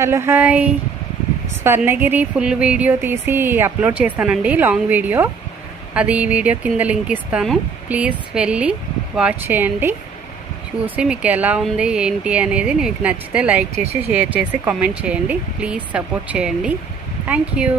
Hello hi. Swarnagiri full video తీసి upload చేస్తానండి, long video. అది ఈ వీడియో కింద లింక్ ఇస్తాను, ప్లీజ్ వెళ్ళి వాచ్ చేయండి. చూసి మీకు ఎలా ఉంది ఏంటి అనేది మీకు నచ్చితే లైక్ చేసి షేర్ చేసి కామెంట్ చేయండి. ప్లీజ్ సపోర్ట్ చేయండి. Thank you.